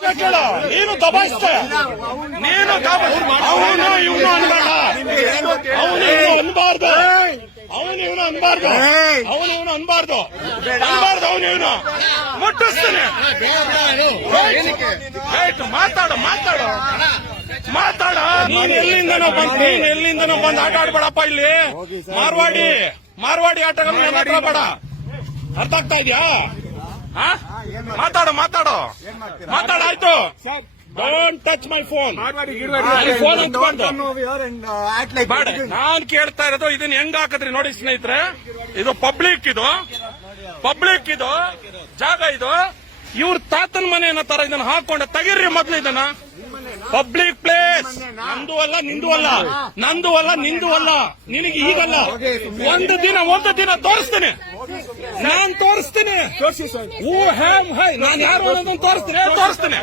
ನೀನು ದಬಾಯಿಸ್ತೆ ನೀನು ಅವನು ಇವನು ಅನ್ಬೇಡ. ಅವನು ಇವನು ಅನ್ಬಾರ್ದು. ಅವನು ಇವನು ಅನ್ಬಾರ್ದು. ಅವನು ಇವನು ಅನ್ಬಾರ್ದು. ಅನ್ಬಾರ್ದು ಅವನು ಇವನು. ಮುಟ್ಟಿಸ್ತಾನೆ. ಮಾತಾಡು ಮಾತಾಡು. ಮಾತಾಡ. ನೀನ್ ಎಲ್ಲಿಂದನೋ ಬಂದ್ ನೀನ್ ಎಲ್ಲಿಂದನೋ ಬಂದ್ ಆಟ ಆಡ್ಬೇಡಪ್ಪ ಇಲ್ಲಿ. ಮಾರ್ವಾಡಿ ಮಾರ್ವಾಡಿ ಆಟಗಳನ್ನ ಬೇಡ ಅರ್ಥ ಆಗ್ತಾ ಇದೆಯಾ? ಮಾತಾಡು ಮಾತಾಡು. ಮಾತಾಡಾಯ್ತು don't touch my phone phone ಬೇಡ ನಾನ್ ಕೇಳ್ತಾ ಇರೋದು ಇದನ್ನ ಹೆಂಗ್ ಹಾಕದ್ರಿ ನೋಡಿ ಸ್ನೇಹಿತರೆ. ಇದು ಪಬ್ಲಿಕ್ ಇದು. ಪಬ್ಲಿಕ್ ಇದು. ಜಾಗ ಇದು. ಇವ್ರ ತಾತನ ಮನೆ ಅನ್ನೋ ತರ ಇದನ್ನ ಹಾಕೊಂಡ. ತೆಗೀರಿ ಮೊದ್ಲು ಇದನ್ನ. ಪಬ್ಲಿಕ್ ಪ್ಲೇಸ್ ನಂದು ಅಲ್ಲ ನಿಂದು ಅಲ್ಲ. ನಂದು ಅಲ್ಲ ನಿಂದು ಅಲ್ಲ. ನಿನಗೆ ಈಗಲ್ಲ. ಒಂದು ದಿನ ಒಂದು ದಿನ ತೋರಿಸ್ತೇನೆ. ನಾನ್ ತೋರಿಸ್ತೇನೆ. Who am I. ನಾನು ಯಾರು ಅನ್ನೋದನ್ನ ತೋರಿಸ್ತೇನೆ. ತೋರಿಸ್ತೇನೆ.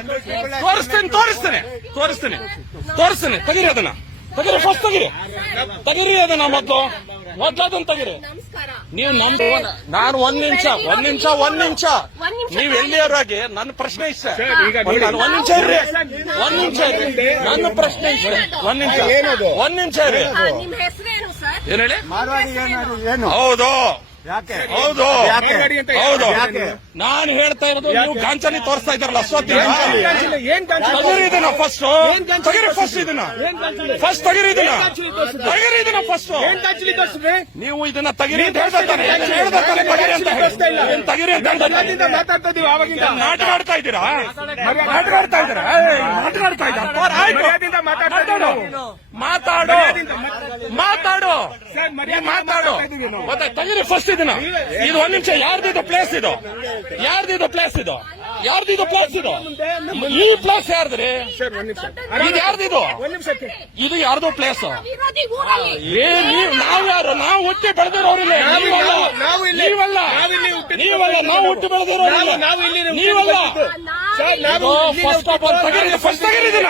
ತೋರಿಸ್ತೇನೆ ತೋರಿಸ್ತೇನೆ. ತೋರಿಸ್ತೇನೆ. ತೋರಿಸ್ತೇನೆ. ತೆಗೀರಿ ಅದನ್ನ. ತೆಗೀರಿ ಫಸ್ಟ್ ತೆಗೀರಿ. ತೆಗೀರಿ ಅದನ್ನ ಮೊದ್ಲು. ಮೊದ್ಲು ಅದನ್ನ ನಮಸ್ಕಾರ ನೀವು ನಮ್ ನಾನು ಒಂದ್ ನಿಮಿಷ ಒಂದ್ ನಿಮಿಷ ಒಂದ್ ನಿಮಿಷ ನೀವು ಎಲ್ಲಿಯವರಾಗಿ ನನ್ನ ಪ್ರಶ್ನೆ ಇಷ್ಟ ಈಗ ಒಂದ್ ಒಂದ್ ನಿಮಿಷ ಇರ್ರಿ ಒಂದ್ ನಿಮಿಷ ಇರ್ರಿ ನನ್ನ ಪ್ರಶ್ನೆ ಇಷ್ಟ ಒಂದ್ ನಿಮಿಷ ಒಂದ್ ನಿಮಿಷ ಇರ್ರಿ ಏನ್ ಹೇಳಿ ಹೌದು ಯಾಕೆ? ಹೌದು. ಯಾಕೆ? ಹೌದು. ನಾನು ಹೇಳ್ತಾ ಇರೋದು ನೀವು ಗಾಂಚಲಿ ತೋರಿಸ್ತಾ ಇದ್ದಾರಲ್ಲ ಅಶ್ವತ್ಥ ಏನ್ ತಗಿರಿ ಇದನ್ನ ಫಸ್ಟ್ ತಗಿರಿ ಫಸ್ಟ್ ಇದನ್ನ. ಫಸ್ಟ್ ತಗಿರಿ ಇದನ್ನ. ತಗಿರಿ ಇದನ್ನ ಫಸ್ಟ್ ನೀವು ಇದನ್ನ ತಗಿರಿ ಅಂತ ಹೇಳ್ತಾ ಇದ್ದಾರೆ. ತಗಿರಿ ಅಂತ. ತಗಿರಿ ಅಂತ? ಮಾತಾಡ್ತಾ ಇದೀವಿ ನಾಟಕ ಆಡ್ತಾ ಇದ್ದೀರಾ? ನಾಟಕ ಆಡ್ತಾ ಇದ್ದೀರಾ? ಆಡ್ತಾ ಇದ್ದೀರಾ? ಮಾತಾಡೋ. ಮಾತಾಡೋ. ಮಾತಾಡು. ಮಾತಾಡು. ತೆಗೀರಿ ಫಸ್ಟ್ ಇದನ್ನ? ಇದು ಒಂದ್ ನಿಮಿಷ ಯಾರ್ದಿದು ಪ್ಲೇಸ್ ಇದು? ಯಾರ್ದಿದು ಪ್ಲೇಸ್ ಇದು? ಯಾರ್ದಿದು ಪ್ಲೇಸ್ ಇದು? ಈ ಪ್ಲೇಸ್ ಯಾರ್ದ್ರಿ? ಇದು ಯಾರ್ದಿದು ಇದು? ಯಾರ್ದು ಪ್ಲೇಸ್ ಏ ನೀವ್ ನಾವ್ ಯಾರು? ನಾವು ಹುಟ್ಟಿ ಬೆಳೆದಿರೋರಿಲ್ಲ ನಾವು- ನೀವಲ್ಲ. ನೀವಲ್ಲ. ನಾವು ಹುಟ್ಟಿ ಬೆಳೆದಿರೋರಿಲ್ಲ ನೀವಲ್ಲ. ಫಸ್ಟ್ ಆಫ್ ಆಲ್ ತಗಿರಿ ಫಸ್ಟ್ ತೆಗೀರಿದಿನ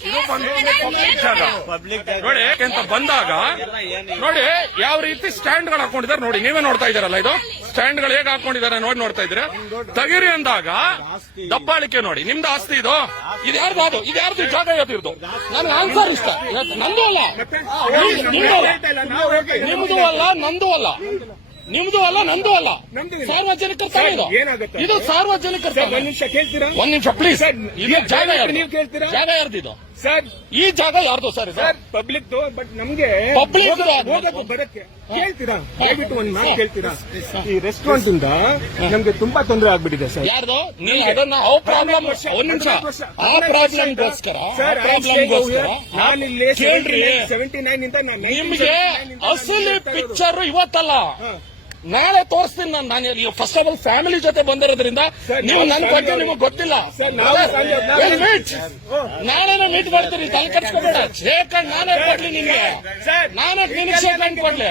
ಇದು ಬಂದು ಪಬ್ಲಿಕ್ ಜಾಗ. ನೋಡಿ ಅಂತ ಬಂದಾಗ ನೋಡಿ ಯಾವ ರೀತಿ ಸ್ಟ್ಯಾಂಡ್ಗಳು ಹಾಕೊಂಡಿದ್ದಾರೆ ನೋಡಿ ನೀವೇ ನೋಡ್ತಾ ಇದ್ದೀರಲ್ಲ ಇದು? ಸ್ಟ್ಯಾಂಡ್ಗಳು ಹೇಗೆ ಹಾಕೊಂಡಿದ್ದಾರೆ ನೋಡಿ ನೋಡ್ತಾ ಇದ್ರೆ ತಗಿರಿ ಅಂದಾಗ ದಬ್ಬಾಳಿಕೆ ನೋಡಿ ನಿಮ್ದು ಆಸ್ತಿ ಇದು? ಇದು ಯಾರ್ದು ಅದು? ಇದು ಯಾರ್ದು ಜಾಗ ಯಾವ್ದಿರ್ದು ನನ್ಗೆ ಆನ್ಸರ್ ಇಷ್ಟ. ನಂದು ಅಲ್ಲ. ನಿಮ್ದು ಅಲ್ಲ. ನಂದು ಅಲ್ಲ. ನಿಮ್ದು ಅಲ್ಲ ನಂದು ಅಲ್ಲ. ಸಾರ್ವಜನಿಕರ ತಾನೇ ಇದು ಏನಾಗುತ್ತೆ? ಇದು ಸಾರ್ವಜನಿಕರ. ಒಂದ್ ನಿಮಿಷ ಕೇಳ್ತೀರಾ ಒಂದ್ ನಿಮಿಷ ಪ್ಲೀಸ್ ಇದು ಜಾಗ ಯಾರ್ದು ನೀವು ಕೇಳ್ತೀರಾ? ಜಾಗ ಯಾರ್ದಿದು ಸರ್ ಈ ಜಾಗ ಯಾರ್ದು ಸರ್ ಸರ್ ಪಬ್ಲಿಕ್ ಬಟ್ ನಮ್ಗೆ ಪಬ್ಲಿಕ್ ಹೋಗೋದು- ಬರಕ್ಕೆ ಕೇಳ್ತೀರಾ? ದಯವಿಟ್ಟು ಒಂದ್ ಮಾತು ಕೇಳ್ತೀರಾ? ಈ ರೆಸ್ಟೋರೆಂಟ್ ಇಂದ ನಮ್ಗೆ ತುಂಬಾ ತೊಂದರೆ ಆಗ್ಬಿಟ್ಟಿದೆ ಸರ್ ಯಾರ್ದು? ನೀವು ಅದನ್ನ ಆ ಪ್ರಾಬ್ಲಮ್ ಒಂದ್ ನಿಮಿಷ. ಆ ಪ್ರಾಬ್ಲಮ್ಗೋಸ್ಕರ ಆ ಸರ್ ಪ್ರಾಬ್ಲಮ್ಗೋಸ್ಕರ ನಾನು ಕೇಳ್ರಿ. ಸೆವೆಂಟಿ ನೈನ್ ಇಂದ ನಾನು ನಿಮ್ಗೆ ಅಸಲಿ ಪಿಕ್ಚರ್ ಇವತ್ತಲ್ಲ. ನಾಳೆ ತೋರಿಸ್ತೀನಿ ನಾನು ನಾನು ಫಸ್ಟ್ ಆಫ್ ಆಲ್ ಫ್ಯಾಮಿಲಿ ಜೊತೆ ಬಂದಿರೋದ್ರಿಂದ ನೀವು ನನ್ನ ಬಗ್ಗೆ ನಿಮಗೆ ಗೊತ್ತಿಲ್ಲ. ನಾಳೆನೇ ಮೀಟ್ ಮಾಡ್ತೀನಿ ತಲೆ ಕಟ್ಸ್ಕೊಬೇಡ ಶೇಖರ್ ಹ್ಯಾಂಡ್ ನಾನೇ ಕೊಡ್ಲಿ ನಿಮ್ಗೆ. ನಾನೇ ನಿನಗೆ ಹ್ಯಾಂಡ್ ಕೊಡ್ಲಿ.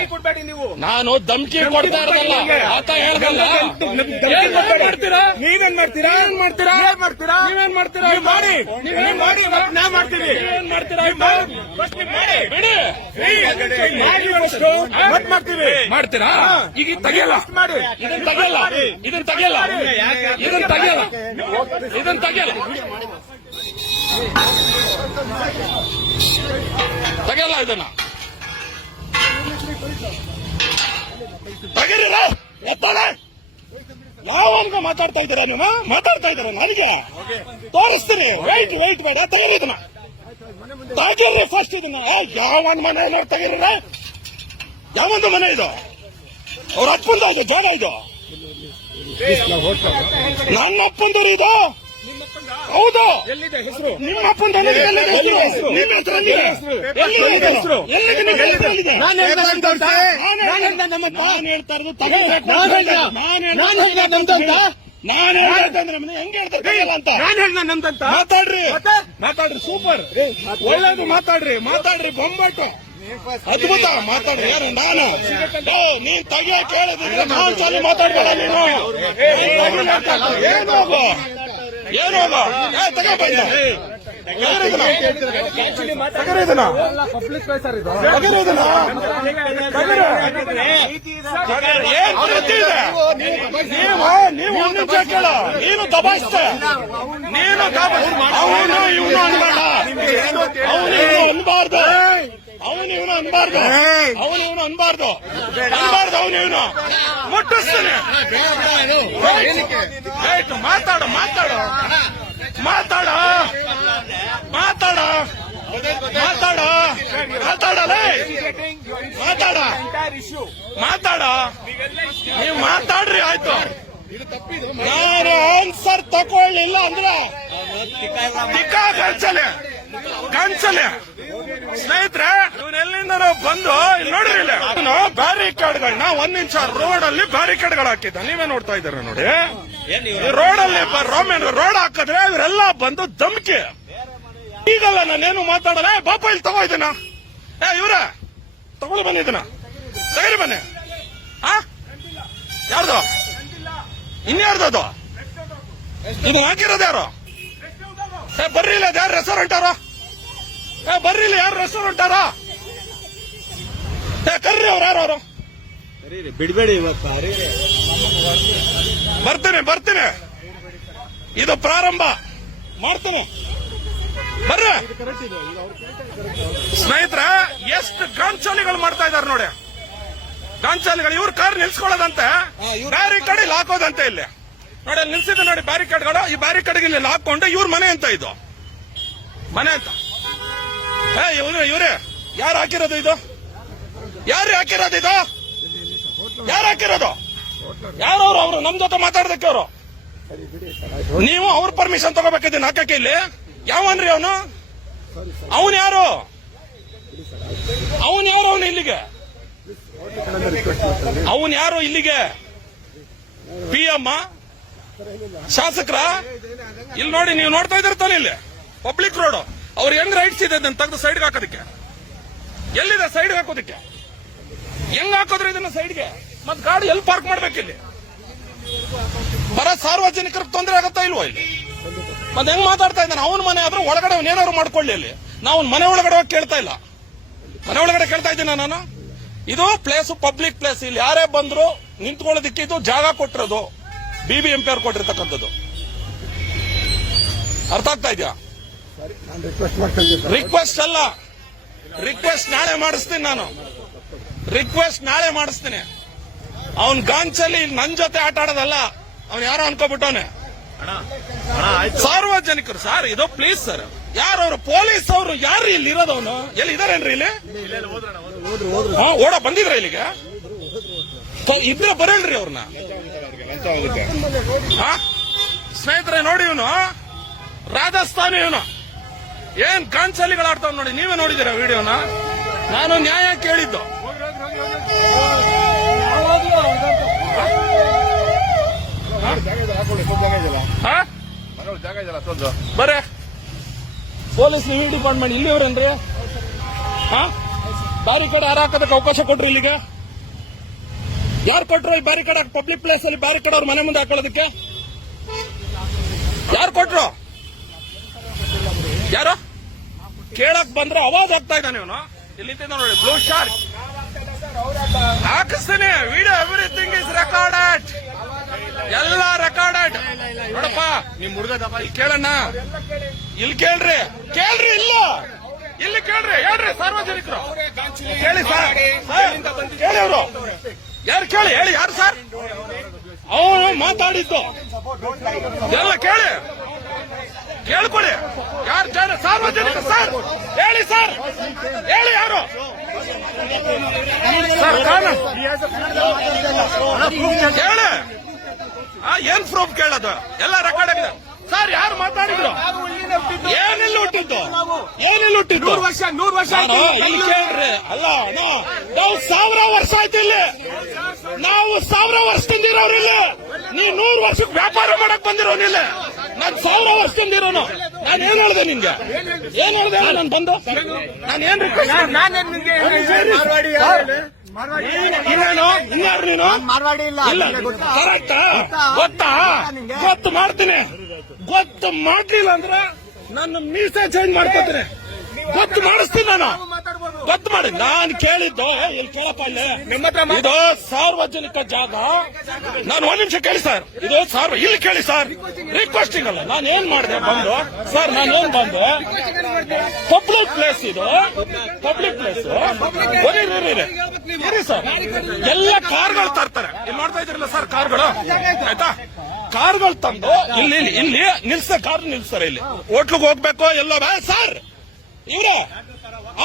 ನಾನು ಧಮ್ಕಿ ಕೊಡ್ತಾ ಇರೋದಲ್ಲ ಆತ ಹೇಳ್ದಲ್ಲ. ಮಾಡ್ತೀರಾ? ನೀವೇನ್ ಮಾಡ್ತೀರಾ? ಏನ್ ಮಾಡ್ತೀರಾ? ಏನ್ ಮಾಡ್ತೀರಾ? ನೀವೇನ್ ಮಾಡ್ತೀರಾ? ಮಾಡಿ. ನೀವೇನ್ ಮಾಡಿ ನಾ ಮಾಡ್ತೀವಿ. ಏನ್ ಮಾಡ್ತೀರಾ? ಬಿಡಿ. ಮಾಡಿ ಮಾಡ್ತೀವಿ. ಮಾಡ್ತೀರಾ? ಈಗ ತೆಗಿಯಲ್ಲ. ಇದನ್ ತೆಗೆಯಲ್ಲ. ಇದನ್ ತೆಗೆಯಲ್ಲ. ಇದನ್ ತೆಗೆಯಲ್ಲ. ಇದನ್ ತೆಗಿಯಲ್ಲ. ತೆಗಿಯಲ್ಲ ಇದನ್ನ. ತೆಗೀರಿರ ಎತ್ತಾಳೆ ಯಾವ ಅನ್ಕ ಮಾತಾಡ್ತಾ ಇದ್ದೀರಾ ನೀವು ಮಾತಾಡ್ತಾ ಇದ್ದೀರಾ ನನಗೆ? ತೋರಿಸ್ತೀನಿ. ವೈಟ್ ವೈಟ್ ಬೇಡ. ತೆಗೀರಿ ಇದನ್ನ. ತೆಗೀರಿ ಫಸ್ಟ್ ಇದನ್ನ. ಯಾವ ಮನೆ ನೋಡಿ ತೆಗೀರಿರ ಯಾವೊಂದು ಮನೆ ಇದು? ಅವ್ರ ಅಪ್ಪಂದ ಇದು ಜಾಗ ಇದು. ನನ್ನ ಅಪ್ಪಂದರು ಇದು? ಹೌದು. ಹೆಸರು? ನಿಮ್ಮ ಅಪ್ಪಂದ? ನಿಮ್ಮ ಹೆಸರಲ್ಲಿ ಹೆಸರು? ನಾನು ಹೇಳ್ತಾ ಇರೋದು. ನಾನು. ನಾನು ಮಾತಾಡ್ರಿ. ಮಾತಾಡ್ರಿ ಸೂಪರ್. ಒಳ್ಳೇದು ಮಾತಾಡ್ರಿ. ಮಾತಾಡ್ರಿ ಬೊಂಬಾಟು. ಅದ್ಭುತ ಮಾತಾಡ್ರಿ, ಯಾರು? ನಾನು. ನೀನ್ ತಗಿಯ ಕೇಳಿದ್ರೆ ನಾನ್ ಸಲ ಮಾತಾಡ್ಬೇಡ ನೀನು. ಏನೋ ಏನೋ? ನೀವು ಕೇಳ. ನೀನು ದಬಾಯಿಸ್ತೆ ನೀನು ಅವನು ಇವನು ಅನ್ಬೇಡ. ಅವನು ಅನ್ಬಾರ್ದು. ಅವನು ಇವನು ಅನ್ಬಾರ್ದು. ಅವನು ಇವನು ಅನ್ಬಾರ್ದು. ಅನ್ಬಾರ್ದು ಅವನು ಇವನು ಮುಟ್ಟಿಸ್ತಾನೆ ಆಯ್ತು ಮಾತಾಡು ಮಾತಾಡು. ಮಾತಾಡ. ಮಾತಾಡ. ಮಾತಾಡ. ಮಾತಾಡಲೇ. ಮಾತಾಡ. ಮಾತಾಡ. ನೀವು ಮಾತಾಡ್ರಿ ಆಯ್ತು. ನಾನು ಆನ್ಸರ್ ತಕೊಳ್ಳಿಲ್ಲ ಅಂದ್ರೆ ಟಿಕ್ಕ ಗಂಚಲೆ ಸ್ನೇಹಿತರೆ ಇವನೆಲ್ಲಿಂದ ಬಂದು ಇಲ್ಲಿ ನೋಡ್ರಿ ಇಲ್ಲಿ. ನಾನು ಬ್ಯಾರಿಕೇಡ್ಗಳನ್ನ ಒಂದ್ ನಿಮಿಷ ರೋಡ್ ಅಲ್ಲಿ ಬ್ಯಾರಿಕೇಡ್ಗಳು ಹಾಕಿದ್ದ. ನೀವೇ ನೋಡ್ತಾ ಇದ್ದೀರ ನೋಡಿ? ರೋಡ್ ಅಲ್ಲಿ ರೋಡ್ ಹಾಕಿದ್ರೆ ಇವರೆಲ್ಲ ಬಂದು ಧಮ್ಕಿ. ಈಗಲ್ಲ ನಾನೇನು ಮಾತಾಡಲ್ಲ? ಬಾಪ, ಇಲ್ಲಿ ತಗೋ ಇದನ್ನ. ಏ, ಇವ್ರ ತಗೊಂಡು ಬನ್ನಿ ಇದನ್ನ. ತಗರಿ ಬನ್ನಿ. ಆ? ಯಾರ್ದು? ಇನ್ಯಾರ್ದು ಅದು? ಇದು ಹಾಕಿರೋದು ಯಾರು? ಬರ್ರಿ ಇಲ್ಲ ಯಾರು ರೆಸ್ಟೋರೆಂಟ್ ಅವ್ರು? ಬರ್ರಿ ಯಾರು ರೆಸ್ಟೋರೆಂಟ್ ಅವ್ರ ಏ ಕರ್ರಿ ಅವ್ರು ಯಾರು ಅವರು? ಬಿಡಬೇಡಿ ಇವತ್ತು ಬರ್ತೇನೆ ಬರ್ತೀನಿ. ಇದು ಪ್ರಾರಂಭ. ಮಾಡ್ತೇನೆ. ಬರ್ರಿ. ಸ್ನೇಹಿತರ ಎಷ್ಟು ಗಾಂಚಾಲಿಗಳು ಮಾಡ್ತಾ ಇದಾರೆ ನೋಡಿ. ಗಾಂಚಾಲಿಗಳು ಇವ್ರ ಕಾರ್ ನಿಲ್ಸ್ಕೊಳ್ಳೋದಂತೆ ಬ್ಯಾರಿಕೇಡ್ ಇಲ್ಲಿ ಹಾಕೋದಂತೆ ಇಲ್ಲಿ. ನೋಡಿ ಅಲ್ಲಿ ನಿಲ್ಸಿದೆ ನೋಡಿ ಬ್ಯಾರಿಕೇಡ್ಗಳು ಈ ಬ್ಯಾರಿಕೇಡ್ಗೆ ಇಲ್ಲಿ ಹಾಕೊಂಡು ಇವ್ರ ಮನೆ ಅಂತ ಇದು. ಮನೆ ಅಂತ. ಇವ್ರು, ಇವ್ರೆ. ಯಾರು ಹಾಕಿರೋದು ಇದು? ಯಾರು ಹಾಕಿರೋದು ಇದು? ಯಾರು ಹಾಕಿರೋದು? ಯಾರವ್ರು ಅವರು? ನಮ್ ಜೊತೆ ಮಾತಾಡ್ದಕ್ಕೆ ಅವರು? ನೀವು ಅವ್ರ ಪರ್ಮಿಷನ್ ತಗೋಬೇಕಿದ್ದೀನಿ ಹಾಕಕ್ಕೆ ಇಲ್ಲಿ. ಯಾವನ್ರಿ ಅವನು? ಅವನ್ ಯಾರು? ಅವನ್ ಯಾರು ಅವನು ಇಲ್ಲಿಗೆ? ಅವನ್ ಯಾರು ಇಲ್ಲಿಗೆ? ಪಿ ಎಮ್ಮ ಶಾಸಕರ? ಇಲ್ಲಿ ನೋಡಿ, ನೀವು ನೋಡ್ತಾ ಇದ್ದೀರ ತಾನೆ ಇಲ್ಲಿ? ಪಬ್ಲಿಕ್ ರೋಡ್ ಅವ್ರು ಹೆಂಗ್ ರೈಟ್ಸ್ ಇದೆ ಅದನ್ನ ತೆಗೆದು ಸೈಡ್ಗೆ ಹಾಕೋದಕ್ಕೆ? ಎಲ್ಲಿದೆ ಸೈಡ್ಗೆ ಹಾಕೋದಕ್ಕೆ? ಹೆಂಗ್ ಹಾಕೋದ್ರೆ ಇದನ್ನ ಸೈಡ್ಗೆ ಮತ್ ಗಾಡಿ ಎಲ್ಲಿ ಪಾರ್ಕ್ ಮಾಡ್ಬೇಕಿಲ್ಲಿ ಬರ ಸಾರ್ವಜನಿಕರಿಗೆ ತೊಂದರೆ ಆಗತ್ತಾ ಇಲ್ವಾ ಇಲ್ಲಿ? ಮತ್ತೆ ಹೆಂಗ್ ಮಾತಾಡ್ತಾ ಇದ್ದಾನೆ? ಅವನ ಮನೆ ಆದ್ರೂ ಒಳಗಡೆ ಏನಾದ್ರು ಮಾಡ್ಕೊಳ್ಳಿ ಅಲ್ಲಿ. ನಾವು ಮನೆ ಒಳಗಡೆ ಹೋಗಿ ಕೇಳ್ತಾ ಇಲ್ಲ. ಮನೆ ಒಳಗಡೆ ಕೇಳ್ತಾ ಇದ್ದೀನಿ ನಾನು? ಇದು ಪ್ಲೇಸ್ ಪಬ್ಲಿಕ್ ಪ್ಲೇಸ್ ಇಲ್ಲಿ ಯಾರೇ ಬಂದ್ರು ನಿಂತ್ಕೊಳ್ಳೋದಿಕ್ಕೆ ಇದು ಜಾಗ ಕೊಟ್ಟಿರೋದು. ಬಿಬಿಎಂಪಿ ಅವ್ರು ಕೊಟ್ಟಿರ್ತಕ್ಕಂಥದ್ದು. ಅರ್ಥ ಆಗ್ತಾ ಇದೆಯಾ? ರಿಕ್ವೆಸ್ಟ್ ಅಲ್ಲ. ರಿಕ್ವೆಸ್ಟ್ ನಾಳೆ ಮಾಡಿಸ್ತೀನಿ ನಾನು. ರಿಕ್ವೆಸ್ಟ್ ನಾಳೆ ಮಾಡಿಸ್ತೀನಿ. ಅವನ್ ಗಾಂಚಲ್ಲಿ ನನ್ ಜೊತೆ ಆಟ ಆಡೋದಲ್ಲ, ಅವ್ನು ಯಾರೋ ಅನ್ಕೋಬಿಟ್ಟವನೆ. ಸಾರ್ವಜನಿಕರು, ಸರ್, ಇದು ಪ್ಲೀಸ್ ಸರ್ ಅವರು? ಪೊಲೀಸ್ ಅವರು ಯಾರು ಇಲ್ಲಿ ಇರೋದವನು ಎಲ್ಲಿ ಇದಾರೇನ್ರಿ ಇಲ್ಲಿ? ಓಡ, ಬಂದಿದ್ರ ಇಲ್ಲಿಗೆ? ಇದ್ರೆ ಬರಲ್ರಿ ಅವ್ರನ್ನ? ಸ್ನೇಹಿತರೆ, ನೋಡಿ ಇವನು. ರಾಜಸ್ಥಾನಿ ಇವನು. ಏನ್ ಕಾಂಚಲಿಗಳು ಆಡ್ತಾವ್ ನೋಡಿ, ನೀವೇ ನೋಡಿದಿರ ವಿಡಿಯೋನ? ನಾನು ನ್ಯಾಯ ಕೇಳಿದ್ದು. ಹಾ? ಬರ್ರೆ. ಪೊಲೀಸ್ ರಿವ್ಯೂ ಡಿಪಾರ್ಟ್ಮೆಂಟ್ ಇಲ್ಲಿಯವ್ರೇನ್ರಿ ಹಾ? ಬ್ಯಾರಿಕೇಡ್ ಯಾರು ಹಾಕೋದಕ್ಕೆ ಅವಕಾಶ ಕೊಟ್ರಿ ಇಲ್ಲಿಗೆ? ಯಾರು ಕೊಟ್ರು ಈ ಬ್ಯಾರಿಕೇಡ್ ಪಬ್ಲಿಕ್ ಪ್ಲೇಸ್ ಅಲ್ಲಿ ಬ್ಯಾರಿಕೇಡ್ ಅವ್ರ ಮನೆ ಮುಂದೆ ಹಾಕೊಳ್ಳೋದಕ್ಕೆ? ಯಾರು ಕೊಟ್ರು? ಯಾರು? ಕೇಳಕ್ ಬಂದ್ರೆ ಅವಾಜ್ ಆಗ್ತಾ ಇದ್ದಾನೆ ಇವನು. ಇಲ್ಲಿ ನೋಡಿ ಬ್ಲೂ ಶಾರ್ಕ್ ಹಾಕಿಸ್ತೀನಿ. ವಿಡಿಯೋ ಎವ್ರಿಥಿಂಗ್ ಇಸ್ ರೆಕಾರ್ಡೆಡ್ ಎಲ್ಲ ರೆಕಾರ್ಡೆಡ್ ನೋಡಪ್ಪ ನಿಮ್ ಹುಡುಗ ಕೇಳಣ್ಣ. ಇಲ್ಲಿ ಕೇಳ್ರಿ. ಕೇಳ್ರಿ ಇಲ್ಲ. ಇಲ್ಲಿ ಕೇಳ್ರಿ ಹೇಳ್ರಿ ಸಾರ್ವಜನಿಕರು. ಕೇಳಿ ಸರ್ ಸರ್, ಕೇಳಿ ಅವರು. ಯಾರು ಕೇಳಿ? ಹೇಳಿ ಯಾರು ಸರ್? ಅವನು ಮಾತಾಡಿದ್ದು. ಎಲ್ಲ ಕೇಳಿ. ಕೇಳ್ಕೊಡಿ ಯಾರು ಜನ? ಸಾರ್ವಜನಿಕ ಸರ್. ಹೇಳಿ ಸರ್. ಹೇಳಿ ಯಾರು? ಸರ್ ಹೇಳಿ. ಆ, ಏನ್ ಪ್ರೂಫ್ ಕೇಳೋದು? ಎಲ್ಲ ರೆಕಾರ್ಡ್ ಆಗಿದೆ. ಸರ್ ಯಾರು ಮಾತಾಡಿದ್ರು? ಏನಿಲ್ಲ ಹುಟ್ಟಿದ್ದು? ಏನಿಲ್ಲ ಹುಟ್ಟಿದ್ದು? ನೂರು ವರ್ಷ ನೂರು ವರ್ಷ ಆಯ್ತು. ಇಲ್ಲಿ ಕೇಳ್ರಿ. ಅಲ್ಲ ನಾವು ಸಾವಿರ ವರ್ಷ ಆಯ್ತು ಇಲ್ಲಿ. ನಾವು ಸಾವಿರ ವರ್ಷದಿಂದ ಇರೋರು ಇಲ್ಲಿ ನೀ ನೂರು ವರ್ಷಕ್ಕೆ ವ್ಯಾಪಾರ ಮಾಡಕ್ ಬಂದಿರೋನಿಲ್ಲ ನಾನ್ ಸಾವಿರ ವರ್ಷದಿಂದ ಇರೋನು. ನಾನು ಏನ್ ಹೇಳ್ದೆ ನಿನ್ಗೆ? ಏನ್ ಹೇಳ್ದೆ? ನಾನು ಬಂದು? ನಾನು ಏನ್ ಇನ್ನೇನು ಇನ್ಯಾರು ನೀನು ಮಾರ್ವಾಡಿ ಇಲ್ಲ ಇಲ್ಲ. ಕರೆಕ್ಟ್ ಗೊತ್ತಾ? ಗೊತ್ತು? ಮಾಡ್ತೀನಿ. ಗೊತ್ತು ಮಾಡ್ಲಿಲ್ಲ ಅಂದ್ರೆ ನನ್ನ ಮೀಸೆ ಚೇಂಜ್ ಮಾಡ್ಕೋತೀನಿ. ಗೊತ್ತು ಮಾಡಿಸ್ತೀನಿ ನಾನು. ಗೊತ್ತು ಮಾಡಿ. ನಾನು ಕೇಳಿದ್ದು ಇಲ್ಲಿ ಕೇಳಪ್ಪ ಇಲ್ಲಿ. ಹತ್ರ ಇದು ಸಾರ್ವಜನಿಕ ಜಾಗ. ನಾನು ಒಂದ್ ನಿಮಿಷ ಕೇಳಿ ಸರ್. ಇದು ಸಾರ್ವ ಇಲ್ಲಿ ಕೇಳಿ ಸರ್. ರಿಕ್ವೆಸ್ಟಿಂಗ್ ಅಲ್ಲ. ನಾನು ಏನ್ ಮಾಡಿದೆ ಬಂದು? ಸರ್ ನಾನು ಏನ್ ಬಂದು? ಪಬ್ಲಿಕ್ ಪ್ಲೇಸ್ ಇದು. ಪಬ್ಲಿಕ್ ಪ್ಲೇಸ್ ಇರಿ ಸರ್. ಎಲ್ಲ ಕಾರ್ಗಳು ತರ್ತಾರೆ. ಇಲ್ಲಿ ನೋಡ್ತಾ ಇದ್ರಲ್ಲ ಸರ್ ಕಾರ್ಗಳು? ಆಯ್ತಾ? ಕಾರ್ಗಳು ತಂದು ಇಲ್ಲಿ ಇಲ್ಲಿ- ನಿಲ್ಸ ಕಾರ್ ನಿಲ್ಸ್ತಾರೆ ಇಲ್ಲಿ. ಹೋಟ್ಲಿಗೆ ಹೋಗ್ಬೇಕು ಎಲ್ಲೋ ಸರ್! ಇವ್ರೆ,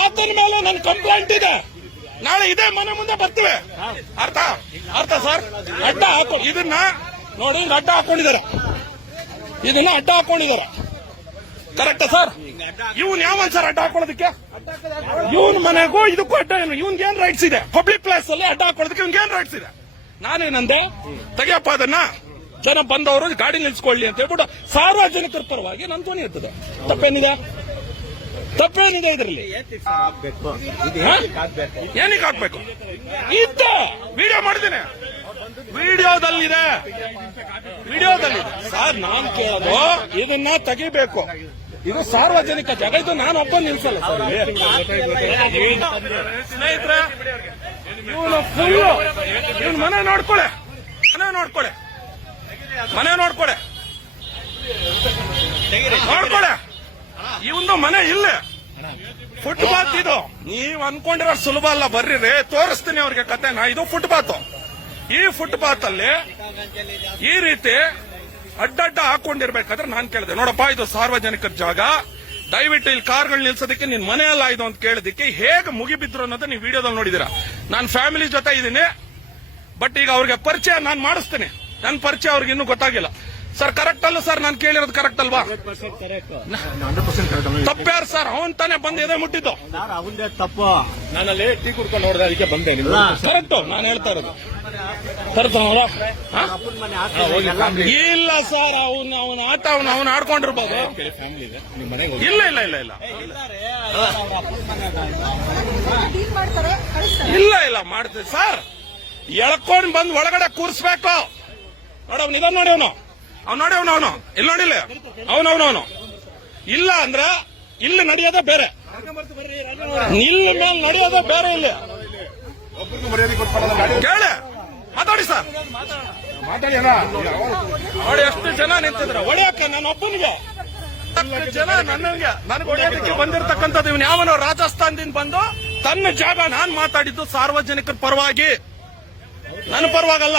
ಆತನ ಮೇಲೆ ನನ್ನ ಕಂಪ್ಲೇಂಟ್ ಇದೆ. ನಾಳೆ ಇದೇ ಮನೆ ಮುಂದೆ ಬರ್ತೀವಿ. ಅರ್ಥ? ಅರ್ಥ ಸರ್? ಅಡ್ಡ ಹಾಕೊ. ಇದನ್ನ ನೋಡಿ, ಅಡ್ಡ ಹಾಕೊಂಡಿದ್ದಾರೆ. ಇದನ್ನ ಅಡ್ಡ ಹಾಕೊಂಡಿದ್ದಾರೆ. Correct sir? ಇವನ್ ಯಾವನ್ ಸರ್ ಅಡ್ಡ ಹಾಕೊಳ್ಳೋದಕ್ಕೆ? ಇವನ್ ಮನೆಗೂ ಇದಕ್ಕೂ ಅಡ್ಡ ಏನು ಇವನ್ಗೆ ಏನ್ ರೈಟ್ಸ್ ಇದೆ? ಪಬ್ಲಿಕ್ ಪ್ಲೇಸ್ ಅಲ್ಲಿ ಅಡ್ಡ ಹಾಕೊಳ್ಳೋದಕ್ಕೆ ಇವನ್ಗೆ ಏನ್ ರೈಟ್ಸ್ ಇದೆ? ನಾನೇನಂದೆ? ತೆಗಿಯಪ್ಪ ಅದನ್ನ ಜನ ಬಂದವರು ಗಾಡಿ ನಿಲ್ಸ್ಕೊಳ್ಳಿ ಅಂತ ಹೇಳ್ಬಿಟ್ಟು ಸಾರ್ವಜನಿಕರ ಪರವಾಗಿ ನನ್ ಧ್ವನಿ ಇರ್ತದೆ ತಪ್ಪೇನಿದೆ? ತಪ್ಪೇನಿದೆ ಇದರಲ್ಲಿ? ಏನಕ್ಕೆ ಹಾಕ್ಬೇಕು ಇದ್ದ! ವಿಡಿಯೋ ಮಾಡಿದ್ದೀನಿ. ವಿಡಿಯೋದಲ್ಲಿದೆ. ವಿಡಿಯೋದಲ್ಲಿದೆ. ಸರ್ ನಾನ್ ಕೇಳೋದು ಇದನ್ನ ತೆಗಿಬೇಕು. ಇದು ಸಾರ್ವಜನಿಕ ಜಾಗ ಇದು ನಾನು ಒಬ್ಬ ನಿಲ್ಸಲ್ಲ ಸರ್. ಸ್ನೇಹಿತರೆ ಇವನು ಫುಲ್ ಇವನ್ ಮನೆ ನೋಡ್ಕೊಳೆ. ಮನೆ ನೋಡ್ಕೊಳೆ. ಮನೆ ನೋಡ್ಕೊಳೆ. ನೋಡ್ಕೊಳೆ. ಇವಂದು ಮನೆ ಇಲ್ಲೇ. ಫುಟ್ಪಾತ್ ಇದು. ನೀವ್ ಅನ್ಕೊಂಡಿರೋ ಸುಲಭ ಅಲ್ಲ ಬರ್ರಿ ತೋರಿಸ್ತೀನಿ ಅವ್ರಿಗೆ ಕತೆನ ಇದು ಫುಟ್ಪಾತ್ ಈ ಫುಟ್ಪಾತ್ ಅಲ್ಲಿ ಈ ರೀತಿ ಅಡ್ಡಡ್ಡ ಹಾಕೊಂಡಿರ್ಬೇಕಾದ್ರೆ ನಾನ್ ಕೇಳಿದೆ. ನೋಡಪ್ಪ, ಇದು ಸಾರ್ವಜನಿಕರ ಜಾಗ. ದಯವಿಟ್ಟು ಇಲ್ಲಿ ಕಾರ್ಗಳು ನಿಲ್ಸೋದಕ್ಕೆ ನಿನ್ ಮನೆ ಅಲ್ಲ ಇದು ಅಂತ ಕೇಳಿದಕ್ಕೆ ಹೇಗೆ ಮುಗಿಬಿದ್ರು ಅನ್ನೋದು ನೀವು ವಿಡಿಯೋದಲ್ಲಿ ನೋಡಿದೀರಾ. ನಾನು ಫ್ಯಾಮಿಲಿ ಜೊತೆ ಇದ್ದೀನಿ ಬಟ್ ಈಗ ಅವ್ರಿಗೆ ಪರಿಚಯ ನಾನು ಮಾಡಿಸ್ತೀನಿ. ನನ್ನ ಪರಿಚಯ ಅವ್ರಿಗೆ ಇನ್ನೂ ಗೊತ್ತಾಗಿಲ್ಲ. ಸರ್ ಕರೆಕ್ಟ್ ಅಲ್ಲ ಸರ್ ನಾನು ಕೇಳಿರೋದು ಕರೆಕ್ಟ್ ಅಲ್ವಾ? ತಪ್ಪ್ಯಾರು ಸರ್ ಅವನ್ ತಾನೇ ಬಂದು ಎದೆ ಮುಟ್ಟಿದ್ದು. ಅವಂದೇ ತಪ್ಪು ನಾನಲ್ಲಿ ಟೀ ಕುಡ್ಕೊಂಡು ನೋಡಿದೆ ಅದಕ್ಕೆ ಬಂದೆ ಕರೆಕ್ಟ್ ನಾನು ಹೇಳ್ತಾ ಇರೋದು. ಇಲ್ಲ ಸರ್ ಅವನು ಅವನ ಆಟ ಅವನು ಅವನು ಆಡ್ಕೊಂಡಿರ್ಬೋದು. ಇಲ್ಲ ಇಲ್ಲ ಇಲ್ಲ ಇಲ್ಲ. ಇಲ್ಲ ಇಲ್ಲ ಮಾಡ್ತೀವಿ. ಸರ್ ಎಳ್ಕೊಂಡ್ ಬಂದ್ ಒಳಗಡೆ ಕೂರ್ಸ್ಬೇಕು. ನೋಡವ್ ನಿಧಾನ ಇದನ್ನ ನೋಡಿ ಅವನು. ಅವ್ನು ನೋಡಿ ಅವನು ಅವನು. ಇಲ್ಲಿ ನೋಡಿಲ್ಲ? ಅವನು ಇಲ್ಲ ಅಂದ್ರೆ ಇಲ್ಲಿ ನಡೆಯೋದೇ ಬೇರೆ. ಇಲ್ಲಿ ಮೇಲೆ ನಡೆಯೋದೇ ಬೇರೆ ಇಲ್ಲಿ. ಕೇಳಿ. ಮಾತಾಡಿ ಸರ್. ನೋಡಿ ಎಷ್ಟು ಜನ ನಿಂತಿದ್ರ. ಒಡೆಯಕ್ಕೆ ನನ್ನ ಒಬ್ಬನಿಗೆ. ಜನ ನನಗೆ ನನಗೆ ಒಡೆಯೋದಕ್ಕೆ ಬಂದಿರತಕ್ಕಂಥದ್ದು ಇವನು ಯಾವನೋ ರಾಜಸ್ಥಾನದಿಂದ ಬಂದು ತನ್ನ ಜಾಗ ನಾನು ಮಾತಾಡಿದ್ದು ಸಾರ್ವಜನಿಕರ ಪರವಾಗಿ. ನನ್ನ ಪರವಾಗಲ್ಲ.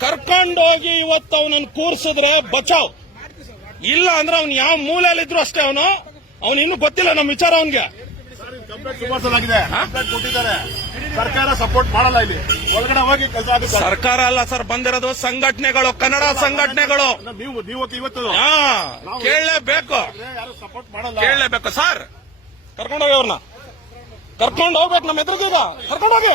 ಕರ್ಕೊಂಡೋಗಿ ಇವತ್ತು ಅವನನ್ನು ಕೂರ್ಸಿದ್ರೆ ಬಚಾವ್. ಇಲ್ಲ ಅಂದ್ರೆ ಅವ್ನು ಯಾವ ಮೂಲೆಯಲ್ಲಿ ಮೂಲೆಯಲ್ಲಿದ್ರು ಅಷ್ಟೇ ಅವನು. ಅವನು ಇನ್ನು ಗೊತ್ತಿಲ್ಲ ನಮ್ಮ ವಿಚಾರ ಅವನ್ಗೆ. ಸರ್ಕಾರ ಸಪೋರ್ಟ್ ಮಾಡಲ್ಲ ಇಲ್ಲಿ. ಒಳಗಡೆ ಹೋಗಿ ಕೆಲಸ ಆಗುತ್ತೆ. ಸರ್ಕಾರ ಅಲ್ಲ ಸರ್ ಬಂದಿರೋದು ಸಂಘಟನೆಗಳು ಕನ್ನಡ ಸಂಘಟನೆಗಳು. ನೀವು ನೀವು ಇವತ್ತು ಕೇಳಲೇಬೇಕು. ಸಪೋರ್ಟ್ ಮಾಡಲ್ಲ. ಕೇಳಲೇಬೇಕು ಸರ್. ಕರ್ಕೊಂಡೋಗಿ ಅವ್ರನ್ನ. ಕರ್ಕೊಂಡು ಹೋಗ್ಬೇಕು ನಮ್ಮ ಎದುರುಗೀಗ. ಕರ್ಕೊಂಡೋಗಿ.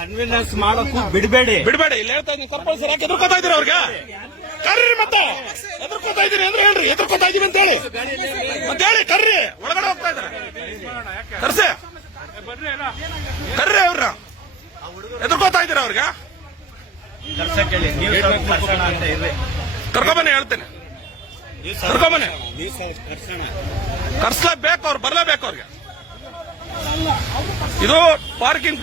ಕನ್ವಿನ್ಸ್ ಮಾಡೋಕ್ಕೂ ಬಿಡಬೇಡಿ. ಬಿಡಬೇಡಿ. ಇಲ್ಲಿ ಹೇಳ್ತಾ ಇದ್ದೀನಿ ಕಂಪಲ್ಸರಿ ಸರ್ ಯಾಕೆ ಎದುರ್ಕೋತಾ ಇದ್ದೀರಾ ಅವ್ರಿಗೆ? ಕರ್ರಿ ಮತ್ತೆ. ಎದುರ್ಕೋತಾ ಇದೀನಿ ಅಂದ್ರೆ ಹೇಳ್ರಿ, ಎದುರ್ಕೋತಾ ಇದೀನಿ ಅಂತ ಹೇಳಿ. ಮತ್ತೆ ಹೇಳಿ, ಕರ್ರಿ. ಒಳಗಡೆ ಹೋಗ್ತಾ ಇದಾರೆ ಕರ್ಸೆ. ಕರ್ರಿ ಅವ್ರ. ಎದುರ್ಕೋತಾ ಇದೀರ ಅವ್ರಿಗೆ? ಕರ್ಕೊಂಬನೆ ಹೇಳ್ತೇನೆ. ಕರ್ಕೊಂಬನೆ ಕರ್ಸ್ಲೇಬೇಕು ಅವ್ರು, ಬರ್ಲೇಬೇಕು ಅವ್ರಿಗೆ. ಇದು ಪಾರ್ಕಿಂಗ್